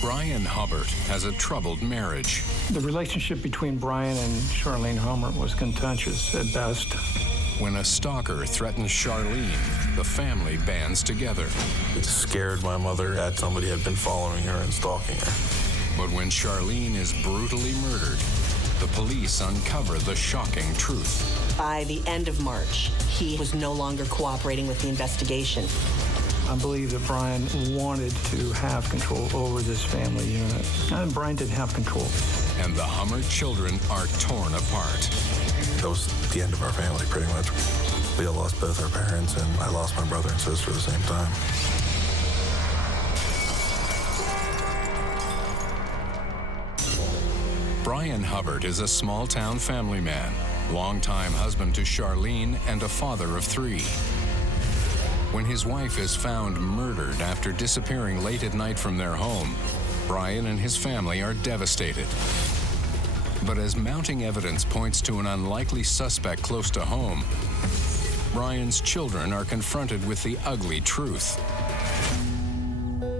Brian Hummert has a troubled marriage. The relationship between Brian and Charlene Hummert was contentious at best. When a stalker threatens Charlene, the family bands together. It scared my mother that somebody had been following her and stalking her. But when Charlene is brutally murdered, the police uncover the shocking truth. By the end of March, he was no longer cooperating with the investigation. I believe that Brian wanted to have control over this family unit, and Brian didn't have control. And the Hummert children are torn apart. That was the end of our family, pretty much. We all lost both our parents, and I lost my brother and sister at the same time. Brian Hummert is a small-town family man, longtime husband to Charlene and a father of 3. When his wife is found murdered after disappearing late at night from their home, Brian and his family are devastated. But as mounting evidence points to an unlikely suspect close to home, Brian's children are confronted with the ugly truth.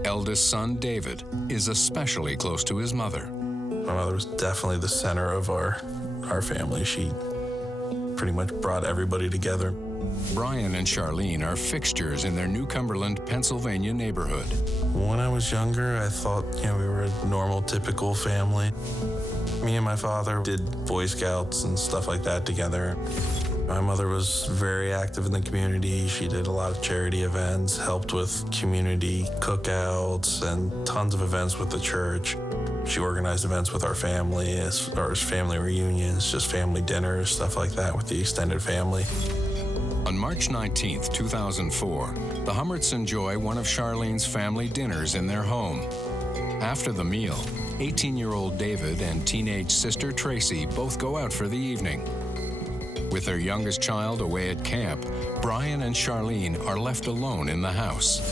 Eldest son David is especially close to his mother. My mother was definitely the center of our family. She pretty much brought everybody together. Brian and Charlene are fixtures in their New Cumberland, Pennsylvania neighborhood. When I was younger, I thought, we were a normal, typical family. Me and my father did Boy Scouts and stuff like that together. My mother was very active in the community. She did a lot of charity events, helped with community cookouts and tons of events with the church. She organized events with our family as far as family reunions, just family dinners, stuff like that with the extended family. On March 19, 2004, the Hummerts enjoy one of Charlene's family dinners in their home. After the meal, 18-year-old David and teenage sister Tracy both go out for the evening. With their youngest child away at camp, Brian and Charlene are left alone in the house.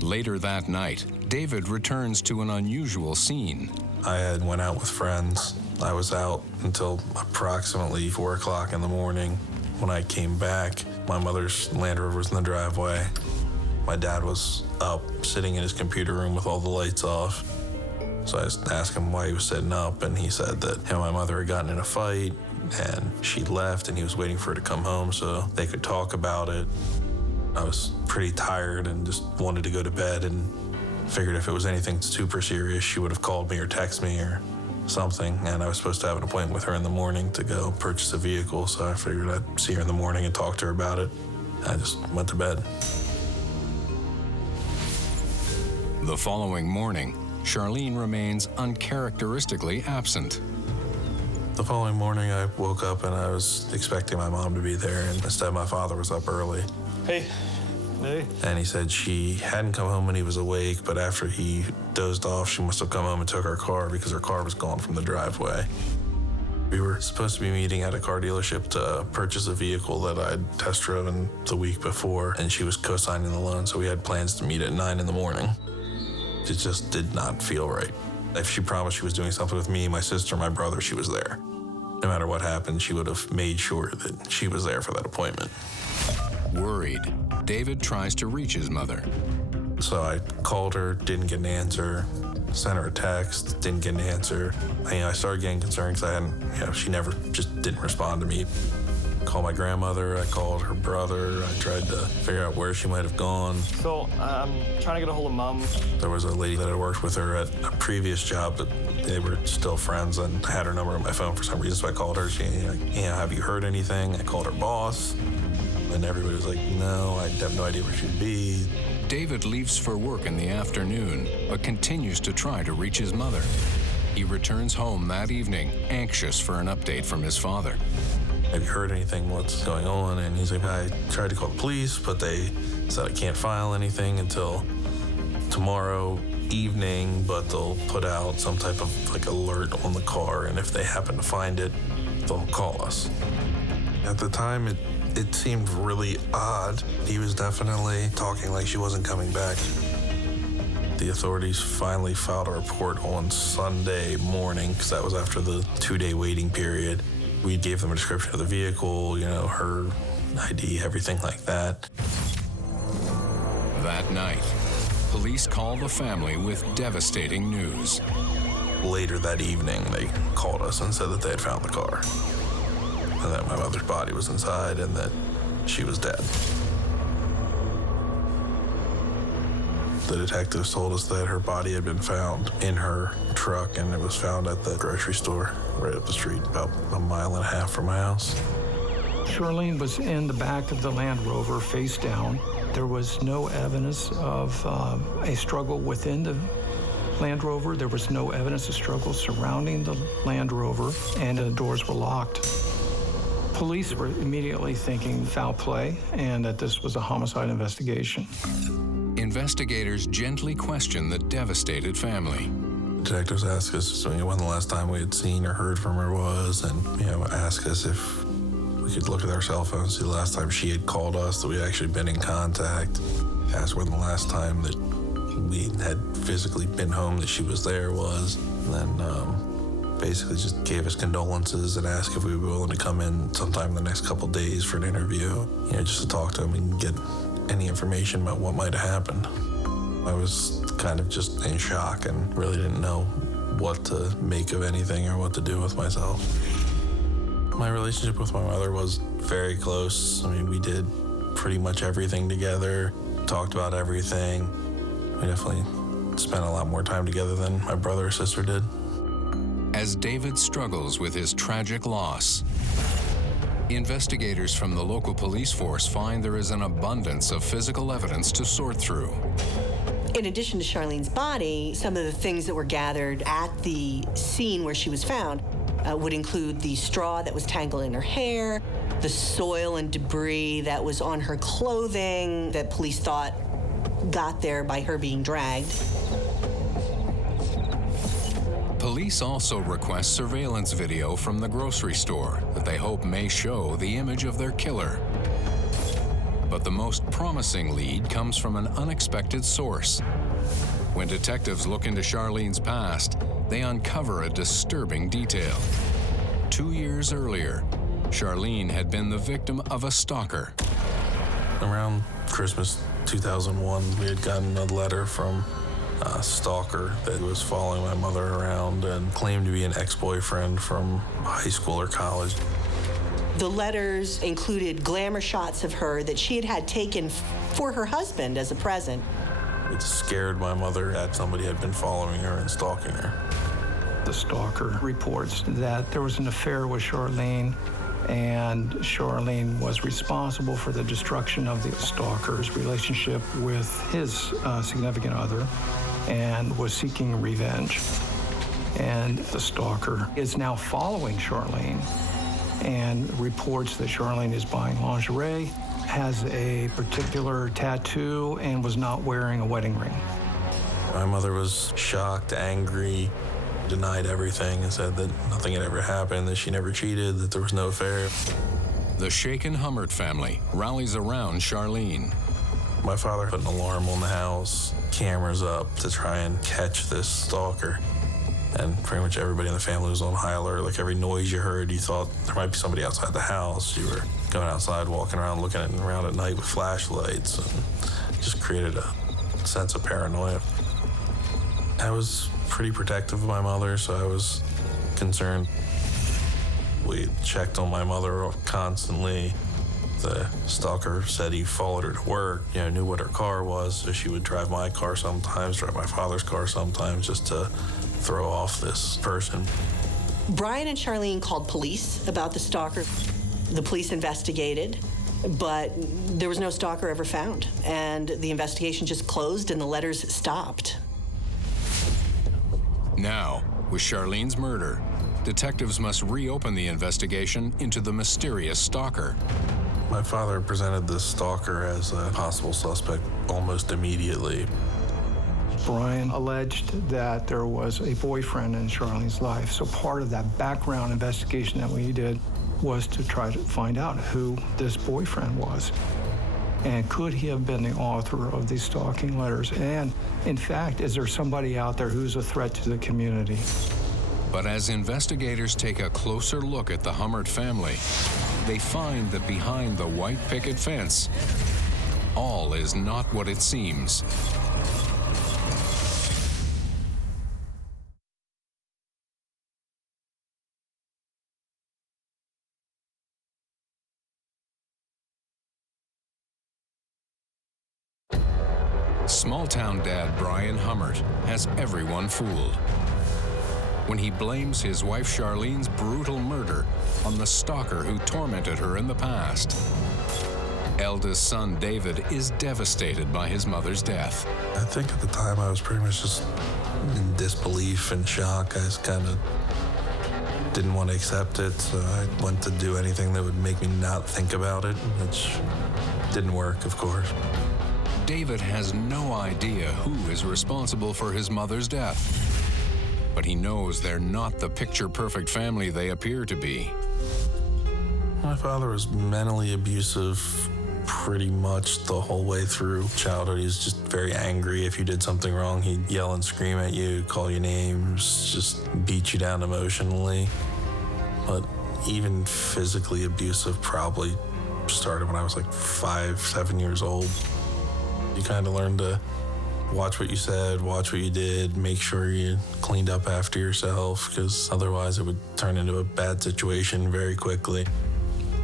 Later that night, David returns to an unusual scene. I had went out with friends. I was out until approximately 4 o'clock in the morning. When I came back, my mother's Land Rover was in the driveway. My dad was up, sitting in his computer room with all the lights off. So I just asked him why he was sitting up, and he said that him and my mother had gotten in a fight, and she left, and he was waiting for her to come home so they could talk about it. I was pretty tired and just wanted to go to bed, and figured if it was anything super serious, she would have called me or texted me or something, and I was supposed to have an appointment with her in the morning to go purchase a vehicle, so I figured I'd see her in the morning and talk to her about it. I just went to bed. The following morning, Charlene remains uncharacteristically absent. The following morning, I woke up and I was expecting my mom to be there, and instead my father was up early. Hey. Hey. And he said she hadn't come home when he was awake, but after he dozed off, she must have come home and took our car because her car was gone from the driveway. We were supposed to be meeting at a car dealership to purchase a vehicle that I'd test driven the week before, and she was co-signing the loan, so we had plans to meet at 9 in the morning. It just did not feel right. If she promised she was doing something with me, my sister, my brother, she was there. No matter what happened, she would have made sure that she was there for that appointment. Worried, David tries to reach his mother. So I called her, didn't get an answer, sent her a text, didn't get an answer. I started getting concerned because she never just didn't respond to me. Called my grandmother, I called her brother, I tried to figure out where she might have gone. So I'm trying to get a hold of Mom. There was a lady that had worked with her at a previous job, but they were still friends, and I had her number on my phone for some reason, so I called her. She, have you heard anything? I called her boss, and everybody was like, no, I have no idea where she'd be. David leaves for work in the afternoon, but continues to try to reach his mother. He returns home that evening, anxious for an update from his father. Have you heard anything? What's going on? And he's like, I tried to call the police, but they said I can't file anything until tomorrow evening, but they'll put out some type of alert on the car, and if they happen to find it, they'll call us. At the time, it seemed really odd. He was definitely talking like she wasn't coming back. The authorities finally filed a report on Sunday morning, because that was after the 2-day waiting period. We gave them a description of the vehicle, her ID, everything like that. That night, police call the family with devastating news. Later that evening, they called us and said that they had found the car, and that my mother's body was inside and that she was dead. The detectives told us that her body had been found in her truck, and it was found at the grocery store right up the street, about 1.5 miles from my house. Charlene was in the back of the Land Rover, face down. There was no evidence of a struggle within the Land Rover. There was no evidence of struggle surrounding the Land Rover, and the doors were locked. Police were immediately thinking foul play and that this was a homicide investigation. Investigators gently question the devastated family. Detectives asked us when the last time we had seen or heard from her was, and asked us if we could look at our cell phones, see the last time she had called us, that we'd actually been in contact. Asked when the last time that we had physically been home that she was there was, and then basically just gave us condolences and asked if we were willing to come in sometime in the next couple of days for an interview, just to talk to him and get any information about what might have happened. I was kind of just in shock and really didn't know what to make of anything or what to do with myself. My relationship with my mother was very close. We did pretty much everything together, talked about everything. We definitely spent a lot more time together than my brother or sister did. As David struggles with his tragic loss, investigators from the local police force find there is an abundance of physical evidence to sort through. In addition to Charlene's body, some of the things that were gathered at the scene where she was found would include the straw that was tangled in her hair, the soil and debris that was on her clothing that police thought got there by her being dragged. Police also request surveillance video from the grocery store that they hope may show the image of their killer. But the most promising lead comes from an unexpected source. When detectives look into Charlene's past, they uncover a disturbing detail. 2 years earlier, Charlene had been the victim of a stalker. Around Christmas 2001, we had gotten a letter from a stalker that was following my mother around and claimed to be an ex-boyfriend from high school or college. The letters included glamour shots of her that she had taken for her husband as a present. It scared my mother that somebody had been following her and stalking her. The stalker reports that there was an affair with Charlene, and Charlene was responsible for the destruction of the stalker's relationship with his significant other and was seeking revenge. And the stalker is now following Charlene and reports that Charlene is buying lingerie, has a particular tattoo, and was not wearing a wedding ring. My mother was shocked, angry, denied everything, and said that nothing had ever happened, that she never cheated, that there was no affair. The shaken Hummert family rallies around Charlene. My father put an alarm on the house, cameras up to try and catch this stalker. And pretty much everybody in the family was on high alert. Like every noise you heard, you thought there might be somebody outside the house. You were going outside, walking around, looking around at night with flashlights, and just created a sense of paranoia. I was pretty protective of my mother, so I was concerned. We checked on my mother constantly. The stalker said he followed her to work, knew what her car was, so she would drive my car sometimes, drive my father's car sometimes, just to throw off this person. Brian and Charlene called police about the stalker. The police investigated, but there was no stalker ever found. And the investigation just closed and the letters stopped. Now, with Charlene's murder, detectives must reopen the investigation into the mysterious stalker. My father presented the stalker as a possible suspect almost immediately. Brian alleged that there was a boyfriend in Charlene's life, so part of that background investigation that we did was to try to find out who this boyfriend was. And could he have been the author of these stalking letters? And in fact, is there somebody out there who's a threat to the community? But as investigators take a closer look at the Hummert family, they find that behind the white picket fence all is not what it seems. Small-town dad Brian Hummert has everyone fooled when he blames his wife Charlene's brutal murder on the stalker who tormented her in the past. Eldest son David is devastated by his mother's death. I think at the time I was pretty much just in disbelief and shock. I just kind of didn't want to accept it, so I went to do anything that would make me not think about it, which didn't work, of course. David has no idea who is responsible for his mother's death, but he knows they're not the picture-perfect family they appear to be. My father was mentally abusive pretty much the whole way through childhood. He was just very angry. If you did something wrong, he'd yell and scream at you, call you names, just beat you down emotionally. But even physically abusive probably started when I was like 5, 7 years old. You kind of learn to watch what you said, watch what you did, make sure you cleaned up after yourself, because otherwise it would turn into a bad situation very quickly.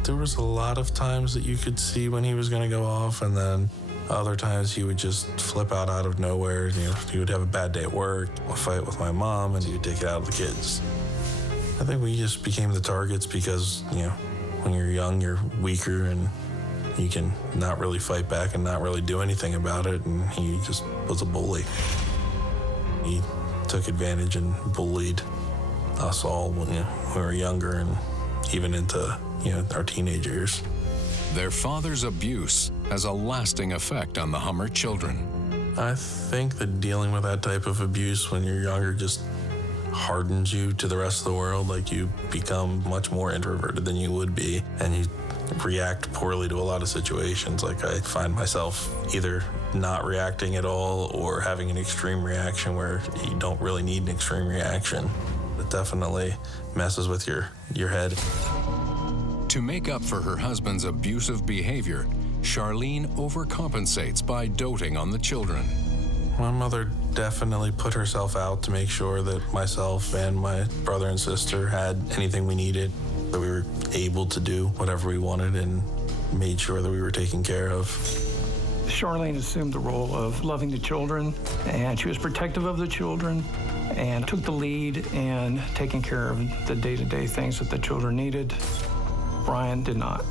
There was a lot of times that you could see when he was going to go off, and then other times he would just flip out of nowhere. You know, he would have a bad day at work, a fight with my mom, and he would take it out of the kids. I think we just became the targets because, you know, when you're young, you're weaker and you can not really fight back and not really do anything about it, and he just was a bully. He took advantage and bullied us all when we were younger and even into our teenage years. Their father's abuse has a lasting effect on the Hummert children. I think that dealing with that type of abuse when you're younger just hardens you to the rest of the world. Like, you become much more introverted than you would be, and you react poorly to a lot of situations. Like, I find myself either not reacting at all or having an extreme reaction where you don't really need an extreme reaction. It definitely messes with your head. To make up for her husband's abusive behavior, Charlene overcompensates by doting on the children. My mother definitely put herself out to make sure that myself and my brother and sister had anything we needed, that we were able to do whatever we wanted, and made sure that we were taken care of. Charlene assumed the role of loving the children, and she was protective of the children and took the lead in taking care of the day-to-day things that the children needed. Brian did not.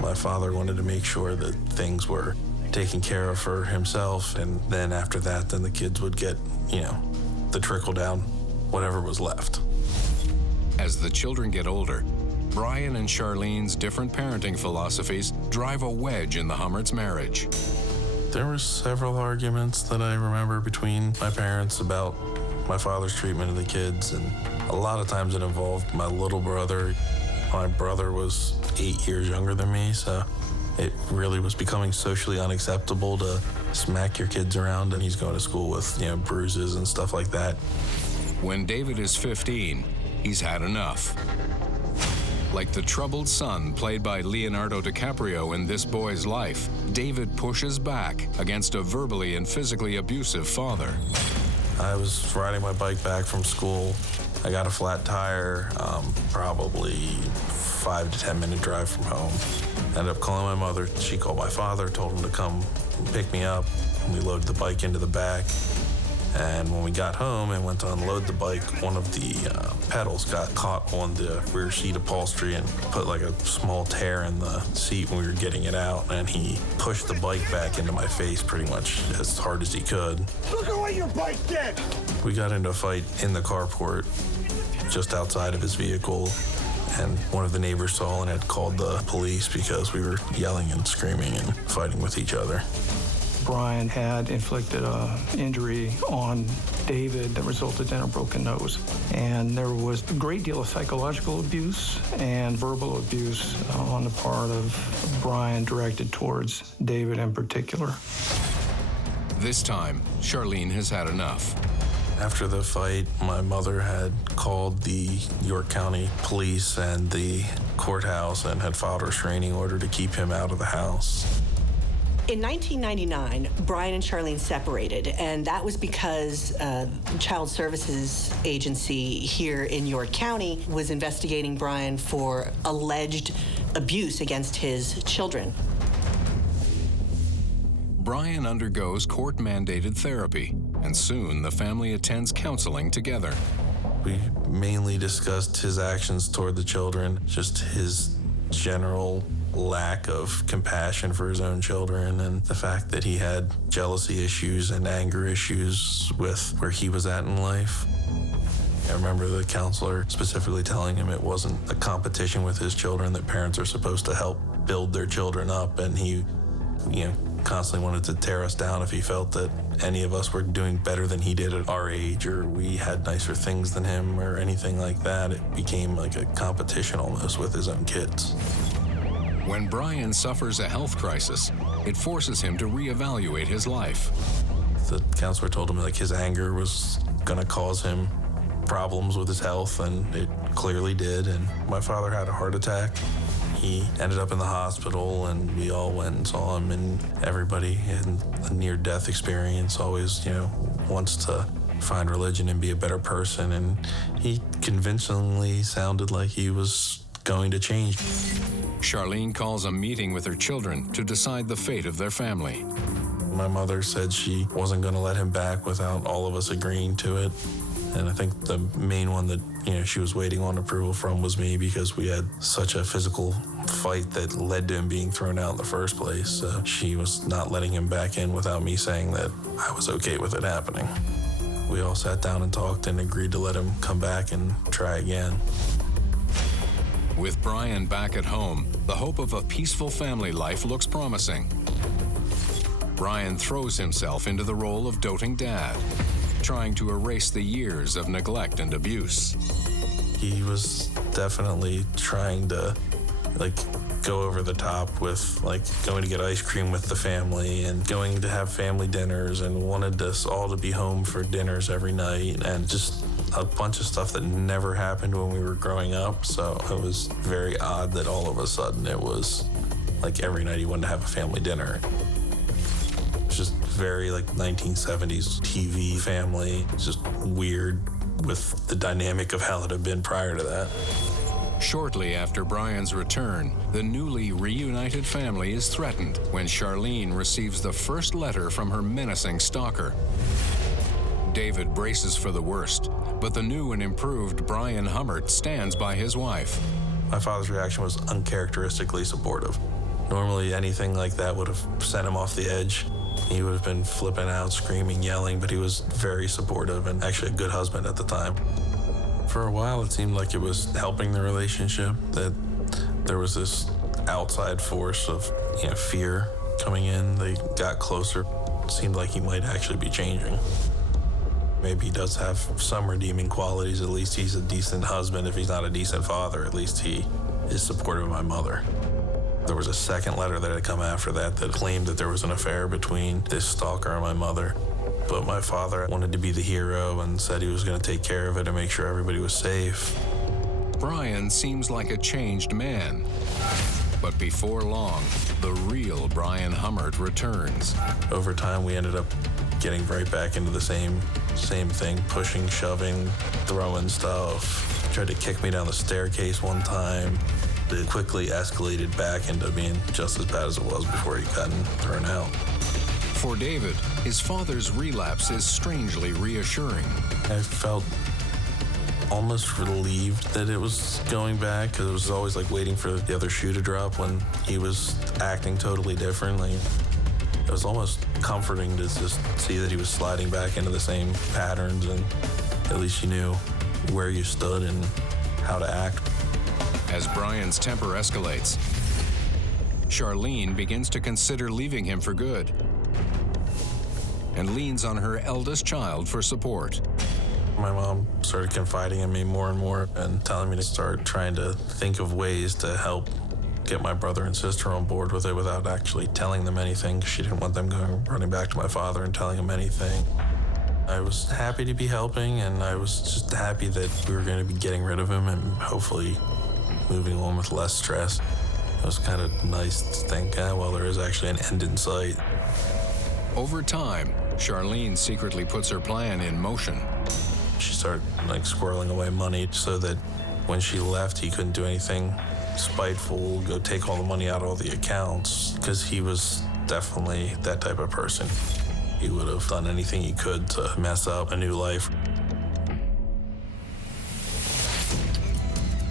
My father wanted to make sure that things were taken care of for himself, and then after that, then the kids would get, the trickle down, whatever was left. As the children get older, Brian and Charlene's different parenting philosophies drive a wedge in the Hummert's marriage. There were several arguments that I remember between my parents about my father's treatment of the kids, and a lot of times it involved my little brother. My brother was 8 years younger than me, so it really was becoming socially unacceptable to smack your kids around, and he's going to school with, bruises and stuff like that. When David is 15, he's had enough. Like the troubled son played by Leonardo DiCaprio in This Boy's Life, David pushes back against a verbally and physically abusive father. I was riding my bike back from school. I got a flat tire, probably 5 to 10 minute drive from home. Ended up calling my mother. She called my father, told him to come pick me up. We loaded the bike into the back. And when we got home and went to unload the bike, one of the pedals got caught on the rear seat upholstery and put like a small tear in the seat when we were getting it out. And he pushed the bike back into my face pretty much as hard as he could. Look at what your bike did! We got into a fight in the carport just outside of his vehicle. And one of the neighbors saw and had called the police because we were yelling and screaming and fighting with each other. Brian had inflicted an injury on David that resulted in a broken nose. And there was a great deal of psychological abuse and verbal abuse on the part of Brian directed towards David in particular. This time, Charlene has had enough. After the fight, my mother had called the York County Police and the courthouse and had filed a restraining order to keep him out of the house. In 1999, Brian and Charlene separated, and that was because the Child Services Agency here in York County was investigating Brian for alleged abuse against his children. Brian undergoes court-mandated therapy, and soon the family attends counseling together. We mainly discussed his actions toward the children, just his general lack of compassion for his own children, and the fact that he had jealousy issues and anger issues with where he was at in life. I remember the counselor specifically telling him it wasn't a competition with his children, that parents are supposed to help build their children up, and he, constantly wanted to tear us down if he felt that any of us were doing better than he did at our age, or we had nicer things than him, or anything like that. It became like a competition almost with his own kids. When Brian suffers a health crisis, it forces him to reevaluate his life. The counselor told him his anger was going to cause him problems with his health, and it clearly did. And my father had a heart attack. He ended up in the hospital, and we all went and saw him, and everybody in a near-death experience always, wants to find religion and be a better person, and he convincingly sounded like he was going to change. Charlene calls a meeting with her children to decide the fate of their family. My mother said she wasn't going to let him back without all of us agreeing to it. And I think the main one that, she was waiting on approval from was me, because we had such a physical fight that led to him being thrown out in the first place. So she was not letting him back in without me saying that I was okay with it happening. We all sat down and talked and agreed to let him come back and try again. With Brian back at home, the hope of a peaceful family life looks promising. Brian throws himself into the role of doting dad, trying to erase the years of neglect and abuse. He was definitely trying to, go over the top with, going to get ice cream with the family and going to have family dinners, and wanted us all to be home for dinners every night, and just a bunch of stuff that never happened when we were growing up. So it was very odd that all of a sudden it was every night he wanted to have a family dinner. It was just very 1970s TV family. It's just weird with the dynamic of how it had been prior to that. Shortly after Brian's return, the newly reunited family is threatened when Charlene receives the first letter from her menacing stalker. David braces for the worst, but the new and improved Brian Hummert stands by his wife. My father's reaction was uncharacteristically supportive. Normally anything like that would have sent him off the edge. He would have been flipping out, screaming, yelling, but he was very supportive and actually a good husband at the time. For a while, it seemed like it was helping the relationship, that there was this outside force of fear coming in. They got closer. It seemed like he might actually be changing. Maybe he does have some redeeming qualities. At least he's a decent husband. If he's not a decent father, at least he is supportive of my mother. There was a second letter that had come after that claimed that there was an affair between this stalker and my mother. But my father wanted to be the hero and said he was going to take care of it and make sure everybody was safe. Brian seems like a changed man. But before long, the real Brian Hummert returns. Over time, we ended up getting right back into the same thing, pushing, shoving, throwing stuff. Tried to kick me down the staircase one time. It quickly escalated back into being just as bad as it was before he got thrown out. For David, his father's relapse is strangely reassuring. I felt almost relieved that it was going back, because it was always waiting for the other shoe to drop when he was acting totally differently. It was almost comforting to just see that he was sliding back into the same patterns, and at least you knew where you stood and how to act. As Brian's temper escalates, Charlene begins to consider leaving him for good and leans on her eldest child for support. My mom started confiding in me more and more and telling me to start trying to think of ways to help get my brother and sister on board with it without actually telling them anything. She didn't want them running back to my father and telling him anything. I was happy to be helping, and I was just happy that we were going to be getting rid of him and hopefully moving on with less stress. It was kind of nice to think, well, there is actually an end in sight. Over time, Charlene secretly puts her plan in motion. She started squirreling away money so that when she left, he couldn't do anything spiteful, go take all the money out of all the accounts, because he was definitely that type of person. He would have done anything he could to mess up a new life.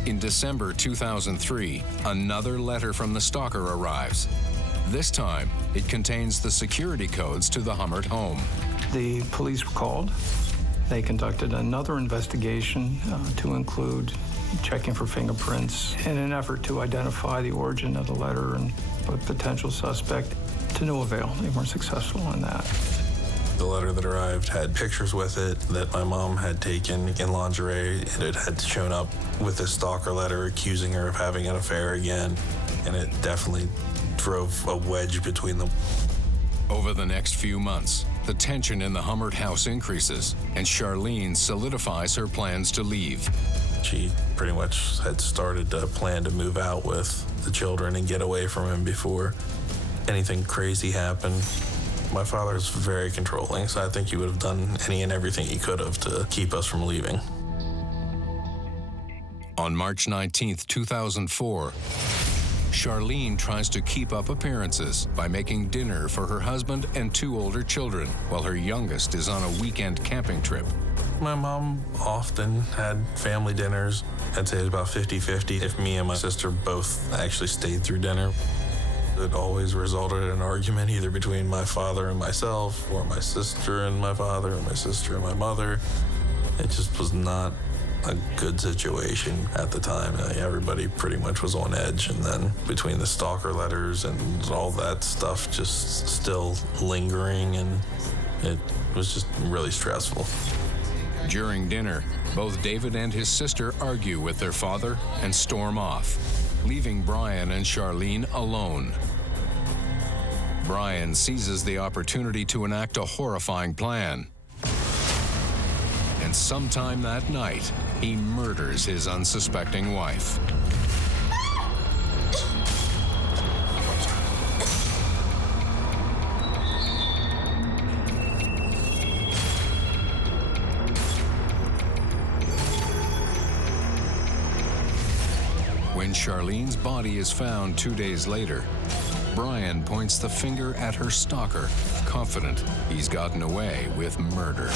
In December 2003, another letter from the stalker arrives. This time, it contains the security codes to the Hummert home. The police were called. They conducted another investigation to include checking for fingerprints in an effort to identify the origin of the letter and a potential suspect. To no avail. They weren't successful in that. The letter that arrived had pictures with it that my mom had taken in lingerie, and it had shown up with a stalker letter accusing her of having an affair again, and it definitely drove a wedge between them. Over the next few months, the tension in the Hummert house increases, and Charlene solidifies her plans to leave. She pretty much had started to plan to move out with the children and get away from him before anything crazy happened. My father's very controlling, so I think he would have done any and everything he could have to keep us from leaving. On March 19th, 2004, Charlene tries to keep up appearances by making dinner for her husband and 2 older children, while her youngest is on a weekend camping trip. My mom often had family dinners. I'd say it was about 50-50 if me and my sister both actually stayed through dinner. It always resulted in an argument either between my father and myself, or my sister and my father, or my sister and my mother. It just was not a good situation at the time. Everybody pretty much was on edge, and then between the stalker letters and all that stuff just still lingering, and it was just really stressful. During dinner, both David and his sister argue with their father and storm off, leaving Brian and Charlene alone. Brian seizes the opportunity to enact a horrifying plan. And sometime that night, he murders his unsuspecting wife. When Charlene's body is found 2 days later, Brian points the finger at her stalker, confident he's gotten away with murder.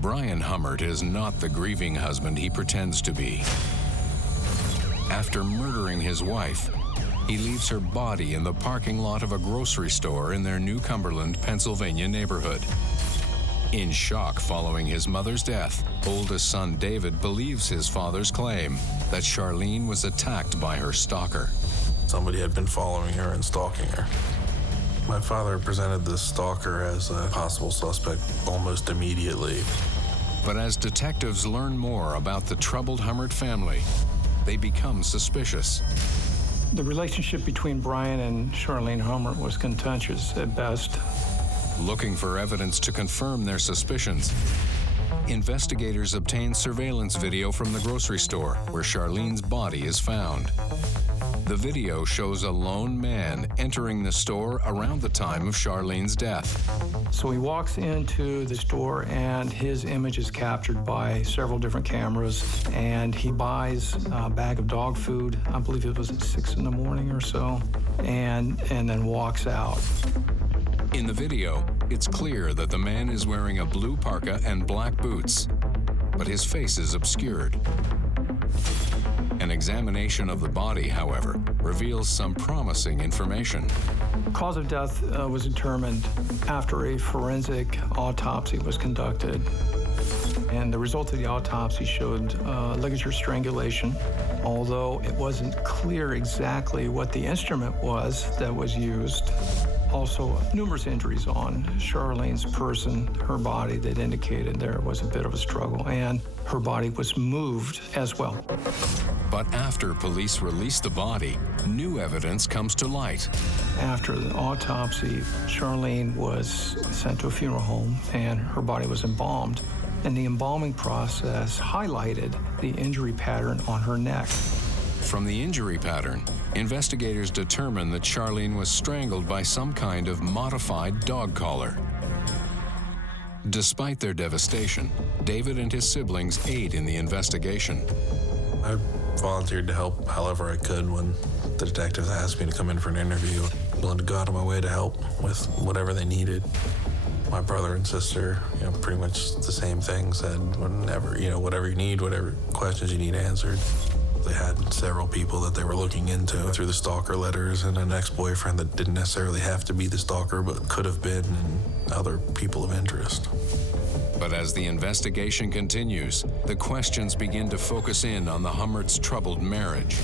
Brian Hummert is not the grieving husband he pretends to be. After murdering his wife, he leaves her body in the parking lot of a grocery store in their New Cumberland, Pennsylvania neighborhood. In shock following his mother's death, oldest son David believes his father's claim that Charlene was attacked by her stalker. Somebody had been following her and stalking her. My father presented the stalker as a possible suspect almost immediately. But as detectives learn more about the troubled Hummert family, they become suspicious. The relationship between Brian and Charlene Hummert was contentious at best. Looking for evidence to confirm their suspicions, investigators obtain surveillance video from the grocery store where Charlene's body is found. The video shows a lone man entering the store around the time of Charlene's death. So he walks into the store and his image is captured by several different cameras, and he buys a bag of dog food. I believe it was at 6 in the morning or so, and then walks out. In the video, it's clear that the man is wearing a blue parka and black boots, but his face is obscured. An examination of the body, however, reveals some promising information. Cause of death was determined after a forensic autopsy was conducted. And the result of the autopsy showed ligature strangulation, although it wasn't clear exactly what the instrument was that was used. Also, numerous injuries on Charlene's person, her body, that indicated there was a bit of a struggle, and her body was moved as well. But after police release the body, new evidence comes to light. After the autopsy, Charlene was sent to a funeral home, and her body was embalmed. And the embalming process highlighted the injury pattern on her neck. From the injury pattern, investigators determined that Charlene was strangled by some kind of modified dog collar. Despite their devastation, David and his siblings aid in the investigation. I volunteered to help however I could when the detectives asked me to come in for an interview. I'm willing to go out of my way to help with whatever they needed. My brother and sister, pretty much the same thing, said whenever, whatever you need, whatever questions you need answered. They had several people that they were looking into through the stalker letters, and an ex-boyfriend that didn't necessarily have to be the stalker, but could have been, and other people of interest. But as the investigation continues, the questions begin to focus in on the Hummerts' troubled marriage.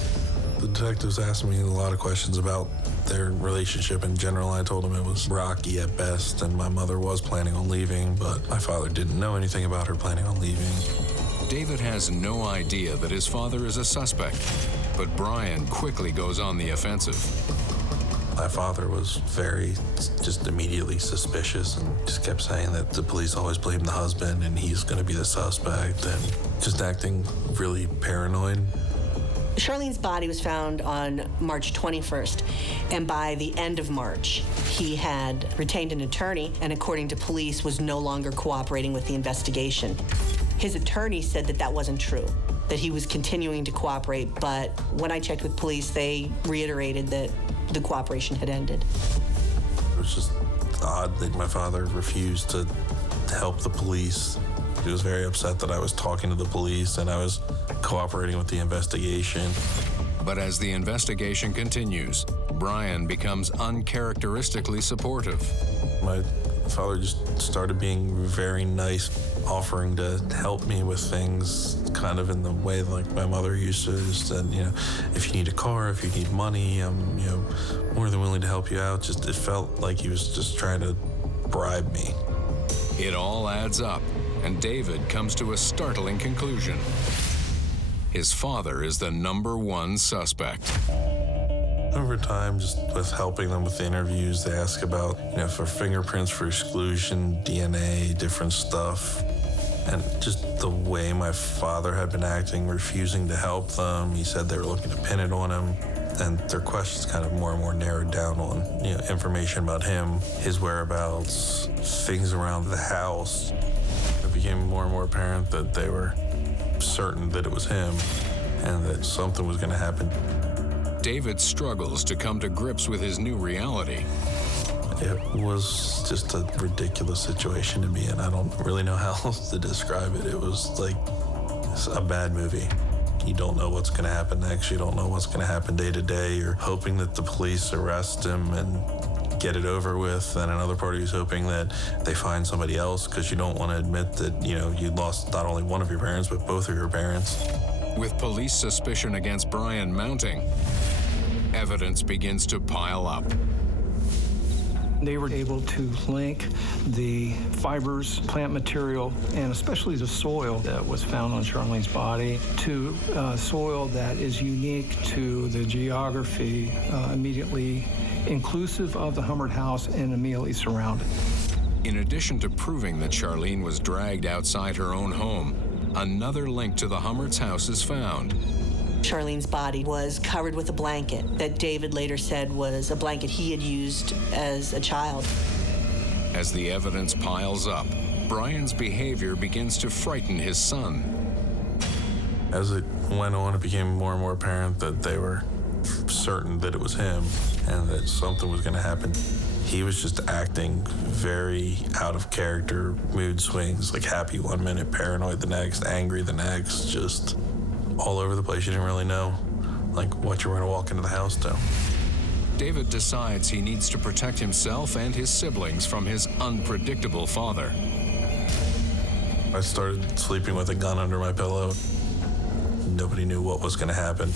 The detectives asked me a lot of questions about their relationship in general. I told them it was rocky at best, and my mother was planning on leaving, but my father didn't know anything about her planning on leaving. David has no idea that his father is a suspect, but Brian quickly goes on the offensive. My father was very just immediately suspicious and just kept saying that the police always blame the husband and he's going to be the suspect, and just acting really paranoid. Charlene's body was found on March 21st, and by the end of March, he had retained an attorney and, according to police, was no longer cooperating with the investigation. His attorney said that that wasn't true, that he was continuing to cooperate, but when I checked with police, they reiterated that the cooperation had ended. It was just odd that my father refused to help the police. He was very upset that I was talking to the police and I was cooperating with the investigation. But as the investigation continues, Brian becomes uncharacteristically supportive. My father just started being very nice, offering to help me with things kind of in the way like my mother used to. Just said, if you need a car, if you need money, I'm, more than willing to help you out. Just, it felt like he was just trying to bribe me. It all adds up, and David comes to a startling conclusion. His father is the #1 suspect. Over time, just with helping them with the interviews, they ask about, for fingerprints, for exclusion, DNA, different stuff. And just the way my father had been acting, refusing to help them. He said they were looking to pin it on him. And their questions kind of more and more narrowed down on, information about him, his whereabouts, things around the house. It became more and more apparent that they were certain that it was him and that something was going to happen. David struggles to come to grips with his new reality. It was just a ridiculous situation to be in. I don't really know how else to describe it. It was like a bad movie. You don't know what's going to happen next. You don't know what's going to happen day to day. You're hoping that the police arrest him and get it over with. And another party is hoping that they find somebody else, because you don't want to admit that, you lost not only one of your parents, but both of your parents. With police suspicion against Brian mounting, evidence begins to pile up. They were able to link the fibers, plant material, and especially the soil that was found on Charlene's body to soil that is unique to the geography immediately inclusive of the Hummert house and immediately surrounding. In addition to proving that Charlene was dragged outside her own home, another link to the Hummert's house is found. Charlene's body was covered with a blanket that David later said was a blanket he had used as a child. As the evidence piles up, Brian's behavior begins to frighten his son. As it went on, it became more and more apparent that they were certain that it was him and that something was going to happen. He was just acting very out of character, mood swings, like happy one minute, paranoid the next, angry the next, just all over the place. You didn't really know, what you were going to walk into the house to. David decides he needs to protect himself and his siblings from his unpredictable father. I started sleeping with a gun under my pillow. Nobody knew what was going to happen,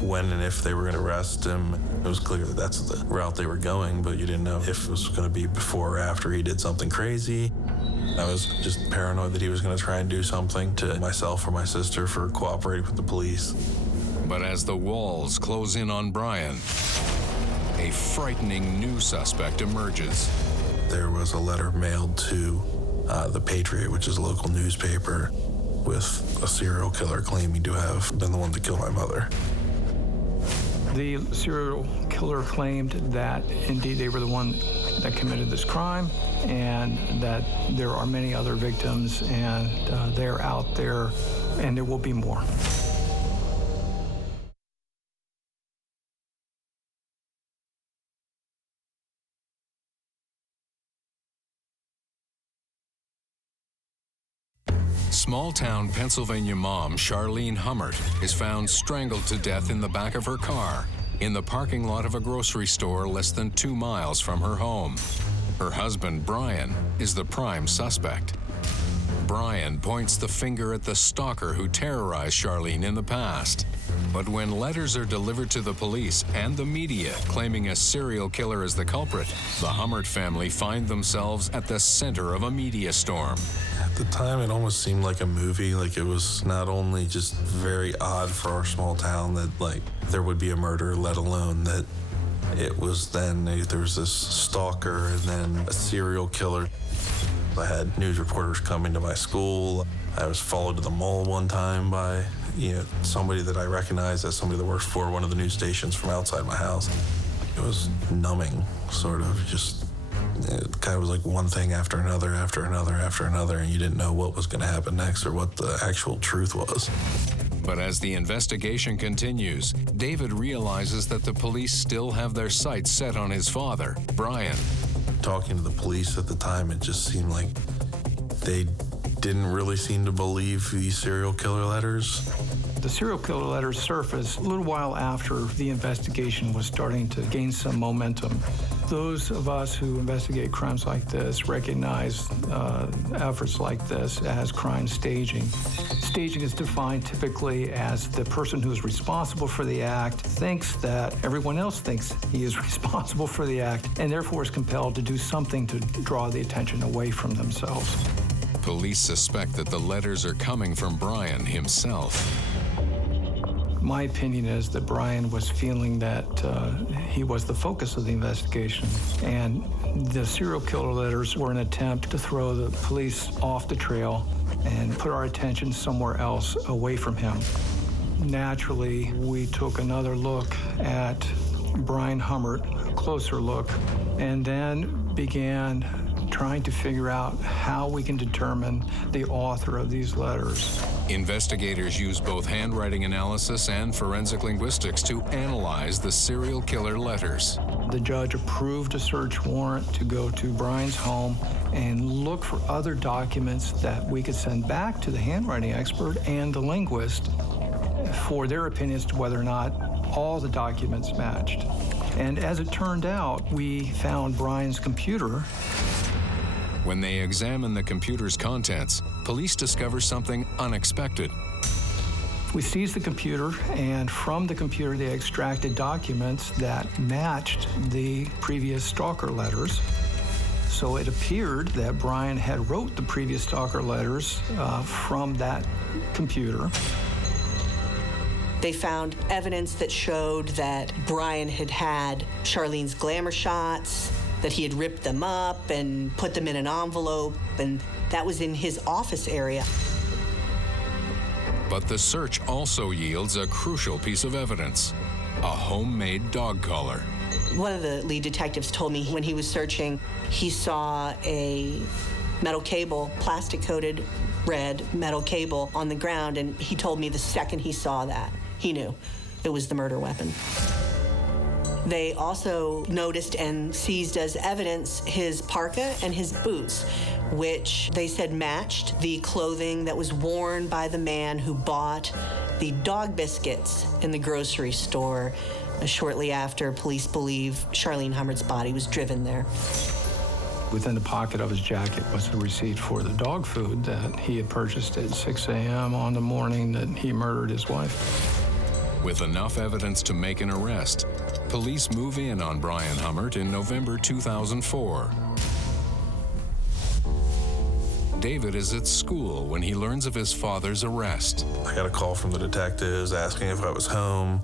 when and if they were going to arrest him. It was clear that that's the route they were going, but you didn't know if it was going to be before or after he did something crazy. I was just paranoid that he was going to try and do something to myself or my sister for cooperating with the police. But as the walls close in on Brian, a frightening new suspect emerges. There was a letter mailed to the Patriot, which is a local newspaper, with a serial killer claiming to have been the one that killed my mother. The serial killer claimed that indeed they were the one that committed this crime, and that there are many other victims, and they're out there, and there will be more. Small-town Pennsylvania mom Charlene Hummert is found strangled to death in the back of her car in the parking lot of a grocery store less than 2 miles from her home. Her husband, Brian, is the prime suspect. Brian points the finger at the stalker who terrorized Charlene in the past. But when letters are delivered to the police and the media claiming a serial killer is the culprit, the Hummert family find themselves at the center of a media storm. At the time, it almost seemed like a movie. Like, it was not only just very odd for our small town that, like, there would be a murder, let alone that it was then there was this stalker and then a serial killer. I had news reporters coming to my school. I was followed to the mall one time by, somebody that I recognized as somebody that works for one of the news stations from outside my house. It was numbing, sort of, just, it kind of was like one thing after another, after another, after another, and you didn't know what was going to happen next or what the actual truth was. But as the investigation continues, David realizes that the police still have their sights set on his father, Brian. Talking to the police at the time, it just seemed like they didn't really seem to believe these serial killer letters. The serial killer letters surfaced a little while after the investigation was starting to gain some momentum. Those of us who investigate crimes like this recognize efforts like this as crime staging. Staging is defined typically as the person who is responsible for the act thinks that everyone else thinks he is responsible for the act, and therefore is compelled to do something to draw the attention away from themselves. Police suspect that the letters are coming from Brian himself. My opinion is that Brian was feeling that he was the focus of the investigation, and the serial killer letters were an attempt to throw the police off the trail and put our attention somewhere else away from him. Naturally, we took another look at Brian Hummert, a closer look, and then began trying to figure out how we can determine the author of these letters. Investigators use both handwriting analysis and forensic linguistics to analyze the serial killer letters. The judge approved a search warrant to go to Brian's home and look for other documents that we could send back to the handwriting expert and the linguist for their opinion as to whether or not all the documents matched. And as it turned out, we found Brian's computer. When they examine the computer's contents, police discover something unexpected. We seized the computer, and from the computer they extracted documents that matched the previous stalker letters. So it appeared that Brian had wrote the previous stalker letters from that computer. They found evidence that showed that Brian had had Charlene's glamour shots, that he had ripped them up and put them in an envelope, and that was in his office area. But the search also yields a crucial piece of evidence: a homemade dog collar. One of the lead detectives told me when he was searching, he saw a metal cable, plastic-coated red metal cable on the ground, and he told me the second he saw that, he knew it was the murder weapon. They also noticed and seized as evidence his parka and his boots, which they said matched the clothing that was worn by the man who bought the dog biscuits in the grocery store shortly after police believe Charlene Hummert's body was driven there. Within the pocket of his jacket was the receipt for the dog food that he had purchased at 6 a.m. on the morning that he murdered his wife. With enough evidence to make an arrest, police move in on Brian Hummert in November 2004. David is at school when he learns of his father's arrest. I got a call from the detectives asking if I was home.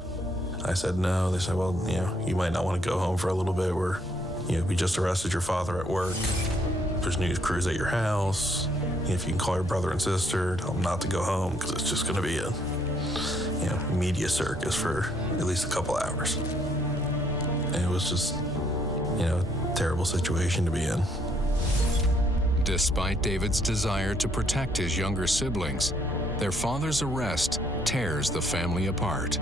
I said no. They said, well, you might not want to go home for a little bit. We just arrested your father at work. There's news crews at your house. If you can call your brother and sister, tell them not to go home because it's just going to be a media circus for at least a couple hours. And it was just, a terrible situation to be in. Despite David's desire to protect his younger siblings, their father's arrest tears the family apart.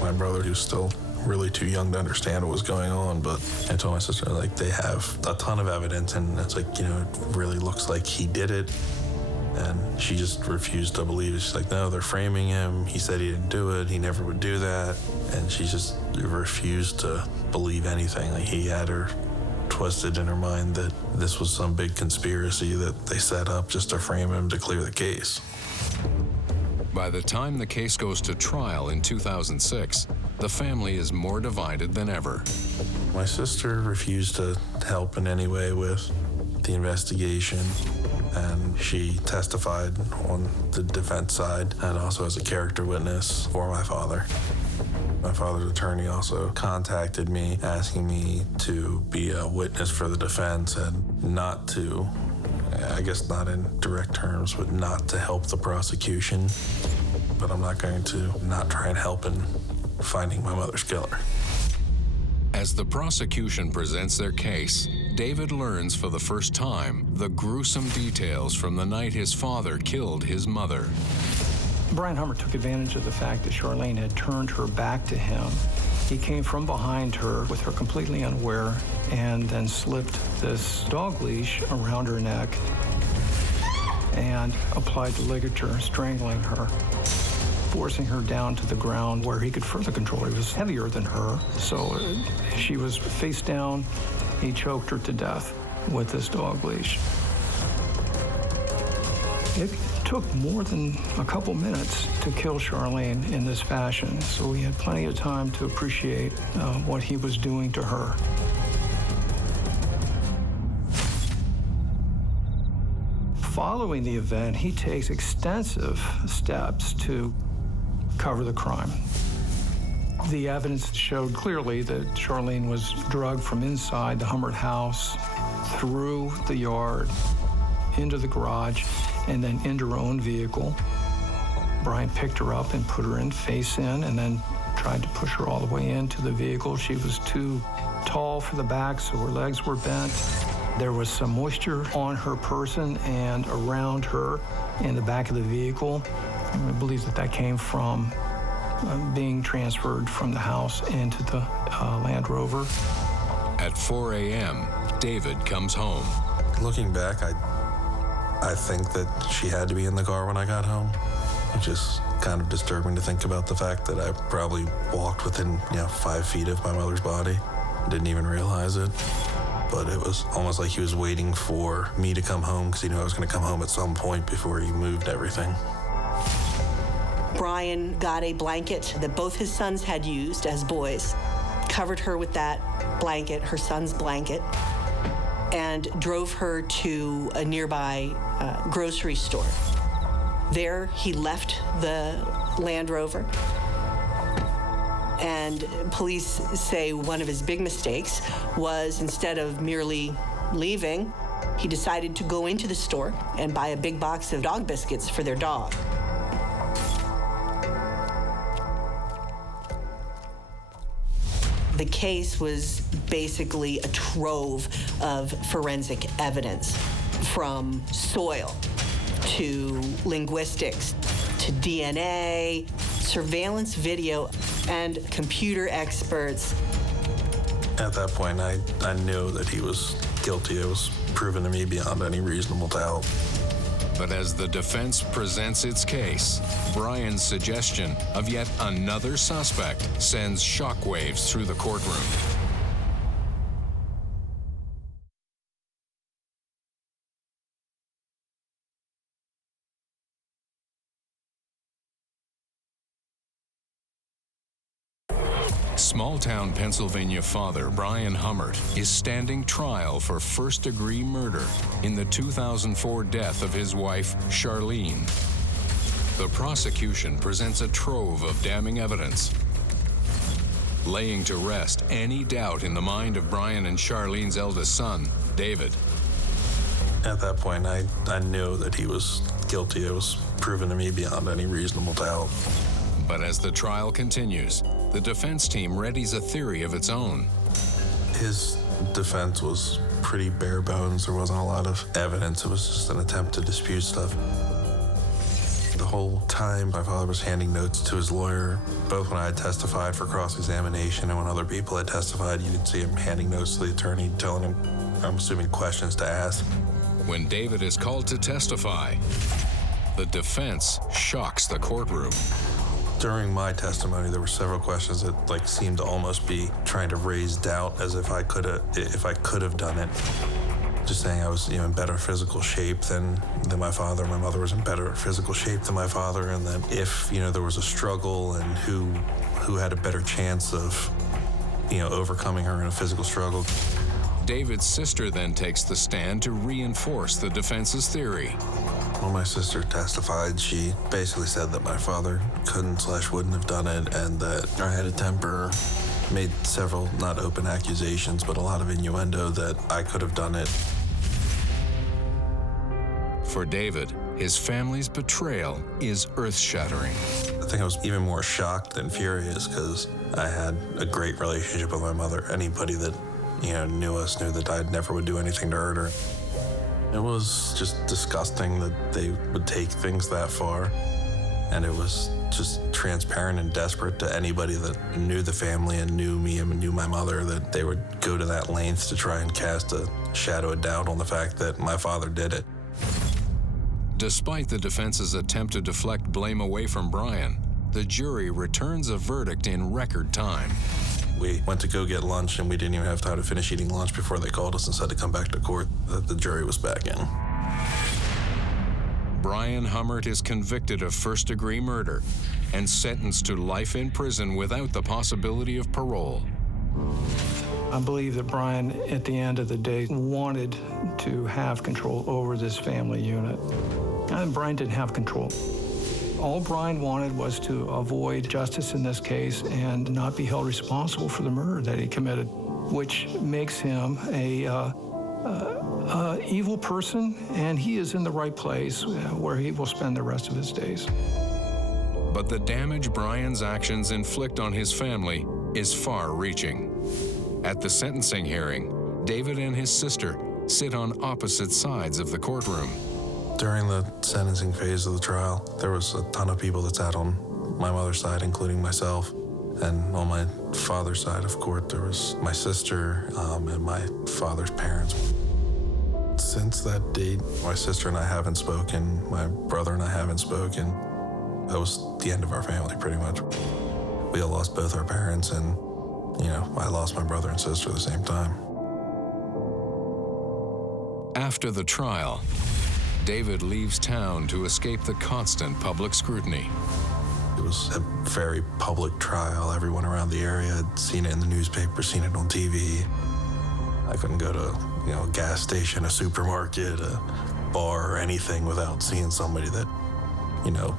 My brother, who's still really too young to understand what was going on, but I told my sister, they have a ton of evidence, and it's it really looks like he did it. And she just refused to believe it. She's like, no, they're framing him. He said he didn't do it. He never would do that. And she just refused to believe anything. He had her twisted in her mind that this was some big conspiracy that they set up just to frame him to clear the case. By the time the case goes to trial in 2006, the family is more divided than ever. My sister refused to help in any way with the investigation, and she testified on the defense side and also as a character witness for my father. My father's attorney also contacted me asking me to be a witness for the defense and not to, I guess not in direct terms, but not to help the prosecution. But I'm not going to not try and help in finding my mother's killer. As the prosecution presents their case, David learns for the first time the gruesome details from the night his father killed his mother. Brian Hummert took advantage of the fact that Charlene had turned her back to him. He came from behind her with her completely unaware and then slipped this dog leash around her neck and applied the ligature, strangling her, forcing her down to the ground where he could further control her. He was heavier than her, so she was face down. He choked her to death with this dog leash. It took more than a couple minutes to kill Charlene in this fashion, so we had plenty of time to appreciate what he was doing to her. Following the event, he takes extensive steps to cover the crime. The evidence showed clearly that Charlene was drugged from inside the Hummert house, through the yard, into the garage, and then into her own vehicle. Brian picked her up and put her in, face in, and then tried to push her all the way into the vehicle. She was too tall for the back, so her legs were bent. There was some moisture on her person and around her in the back of the vehicle. I believe that came from being transferred from the house into the Land Rover. At 4 a.m., David comes home. Looking back, I think that she had to be in the car when I got home, which is kind of disturbing to think about the fact that I probably walked within 5 feet of my mother's body. Didn't even realize it. But it was almost like he was waiting for me to come home because he knew I was going to come home at some point before he moved everything. Brian got a blanket that both his sons had used as boys, covered her with that blanket, her son's blanket, and drove her to a nearby grocery store. There, he left the Land Rover. And police say one of his big mistakes was, instead of merely leaving, he decided to go into the store and buy a big box of dog biscuits for their dog. The case was basically a trove of forensic evidence, from soil to linguistics to DNA, surveillance video, and computer experts. At that point, I knew that he was guilty. It was proven to me beyond any reasonable doubt. But as the defense presents its case, Brian's suggestion of yet another suspect sends shockwaves through the courtroom. Small-town Pennsylvania father Brian Hummert is standing trial for first-degree murder in the 2004 death of his wife, Charlene. The prosecution presents a trove of damning evidence, laying to rest any doubt in the mind of Brian and Charlene's eldest son, David. At that point, I knew that he was guilty. It was proven to me beyond any reasonable doubt. But as the trial continues, the defense team readies a theory of its own. His defense was pretty bare bones. There wasn't a lot of evidence. It was just an attempt to dispute stuff. The whole time, my father was handing notes to his lawyer, both when I had testified for cross-examination and when other people had testified. You could see him handing notes to the attorney, telling him, I'm assuming, questions to ask. When David is called to testify, the defense shocks the courtroom. During my testimony, there were several questions that seemed to almost be trying to raise doubt, as if I could have done it. Just saying I was in better physical shape than my father. My mother was in better physical shape than my father, and then if there was a struggle and who had a better chance of overcoming her in a physical struggle. David's sister then takes the stand to reinforce the defense's theory. When my sister testified, she basically said that my father couldn't/wouldn't have done it, and that I had a temper. Made several, not open accusations, but a lot of innuendo that I could have done it. For David, his family's betrayal is earth-shattering. I think I was even more shocked than furious because I had a great relationship with my mother. Anybody that knew us knew that I never would do anything to hurt her. It was just disgusting that they would take things that far. And it was just transparent and desperate to anybody that knew the family and knew me and knew my mother, that they would go to that length to try and cast a shadow of doubt on the fact that my father did it. Despite the defense's attempt to deflect blame away from Brian, the jury returns a verdict in record time. We went to go get lunch, and we didn't even have time to finish eating lunch before they called us and said to come back to court, that the jury was back in. Brian Hummert is convicted of first-degree murder and sentenced to life in prison without the possibility of parole. I believe that Brian, at the end of the day, wanted to have control over this family unit. And Brian didn't have control. All Brian wanted was to avoid justice in this case and not be held responsible for the murder that he committed, which makes him a evil person, and he is in the right place where he will spend the rest of his days. But the damage Brian's actions inflict on his family is far-reaching. At the sentencing hearing, David and his sister sit on opposite sides of the courtroom. During the sentencing phase of the trial, there was a ton of people that sat on my mother's side, including myself. And on my father's side of court, there was my sister and my father's parents. Since that date, my sister and I haven't spoken, my brother and I haven't spoken. That was the end of our family, pretty much. We all lost both our parents, and, I lost my brother and sister at the same time. After the trial, David leaves town to escape the constant public scrutiny. It was a very public trial. Everyone around the area had seen it in the newspaper, seen it on TV. I couldn't go to, a gas station, a supermarket, a bar, or anything without seeing somebody that,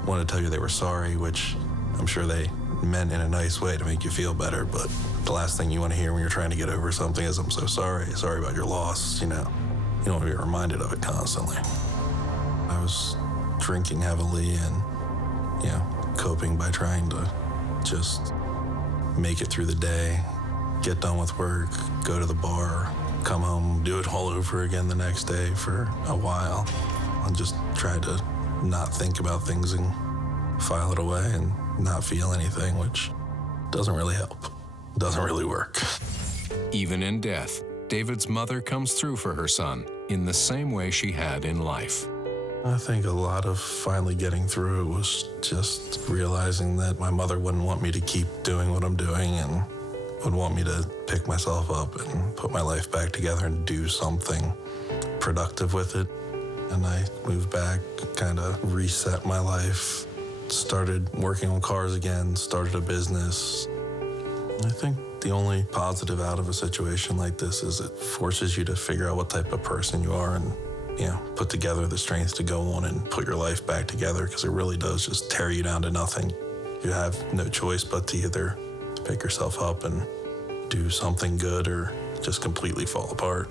wanted to tell you they were sorry, which I'm sure they meant in a nice way to make you feel better. But the last thing you want to hear when you're trying to get over something is, I'm so sorry about your loss, You don't want to be reminded of it constantly. I was drinking heavily and, coping by trying to just make it through the day, get done with work, go to the bar, come home, do it all over again the next day for a while, and just try to not think about things and file it away and not feel anything, which doesn't really help. Doesn't really work. Even in death, David's mother comes through for her son in the same way she had in life. I think a lot of finally getting through it was just realizing that my mother wouldn't want me to keep doing what I'm doing and would want me to pick myself up and put my life back together and do something productive with it. And I moved back, kind of reset my life, started working on cars again, started a business, I think the only positive out of a situation like this is it forces you to figure out what type of person you are and, put together the strength to go on and put your life back together, because it really does just tear you down to nothing. You have no choice but to either pick yourself up and do something good or just completely fall apart.